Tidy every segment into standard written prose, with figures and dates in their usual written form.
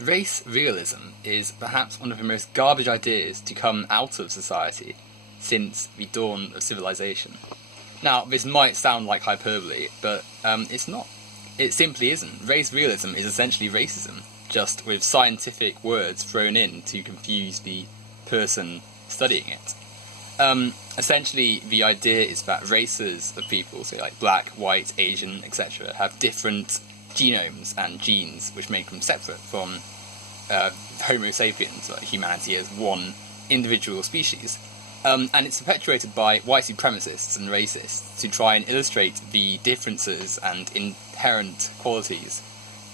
Race realism is perhaps one of the most garbage ideas to come out of society since the dawn of civilization. Now, this might sound like hyperbole, but it's not. It simply isn't. Race realism is essentially racism, just with scientific words thrown in to confuse the person studying it. Essentially, the idea is that races of people, so like black, white, Asian, etc., have different genomes and genes which make them separate from Homo sapiens, like humanity as one individual species. And it's perpetuated by white supremacists and racists to try and illustrate the differences and inherent qualities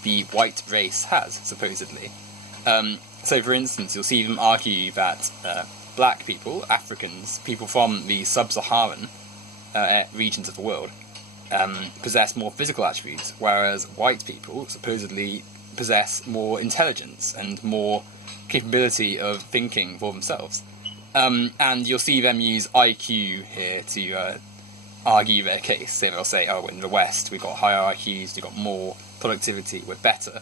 the white race has, supposedly. So, for instance, you'll see them argue that black people, Africans, people from the sub-Saharan regions of the world, possess more physical attributes, whereas white people supposedly possess more intelligence and more capability of thinking for themselves. And you'll see them use IQ here to argue their case. So they'll say, oh, in the West we've got higher IQs, we've got more productivity, we're better.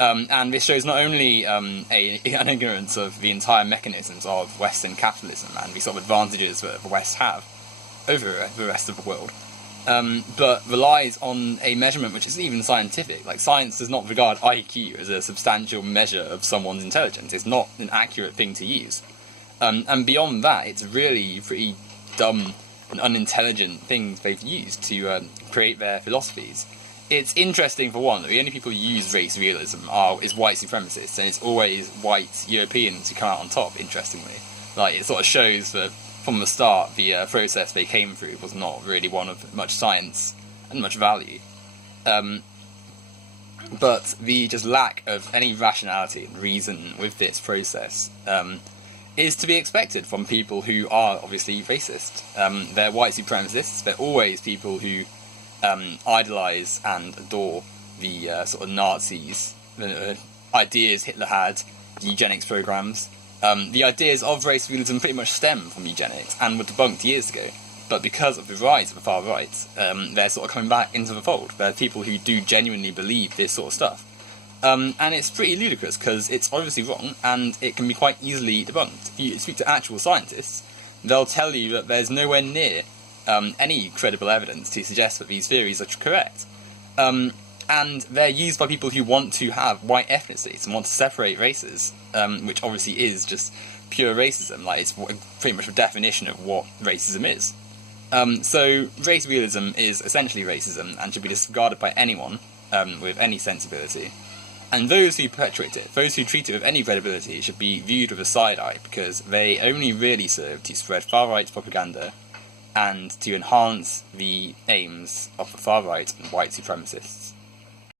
And this shows not only an ignorance of the entire mechanisms of Western capitalism and the sort of advantages that the West have over the rest of the world, but relies on a measurement which isn't even scientific. Like, science does not regard IQ as a substantial measure of someone's intelligence. It's not an accurate thing to use. And beyond that, it's really pretty dumb and unintelligent things they've used to create their philosophies. It's interesting, for one, that the only people who use race realism is white supremacists, and it's always white Europeans who come out on top, interestingly. Like, it sort of shows that from the start, the process they came through was not really one of much science and much value. But the just lack of any rationality and reason with this process is to be expected from people who are obviously racist. They're white supremacists. They're always people who idolise and adore the sort of Nazis, the ideas Hitler had, the eugenics programs. The ideas of race realism pretty much stem from eugenics and were debunked years ago. But because of the rise of the far right, they're sort of coming back into the fold. There are people who do genuinely believe this sort of stuff. And it's pretty ludicrous because it's obviously wrong and it can be quite easily debunked. If you speak to actual scientists, they'll tell you that there's nowhere near any credible evidence to suggest that these theories are correct. And they're used by people who want to have white ethnicities and want to separate races, which obviously is just pure racism. Like, it's pretty much a definition of what racism is. So race realism is essentially racism and should be disregarded by anyone with any sensibility. And those who perpetuate it, those who treat it with any credibility, should be viewed with a side eye, because they only really serve to spread far-right propaganda and to enhance the aims of the far-right and white supremacists.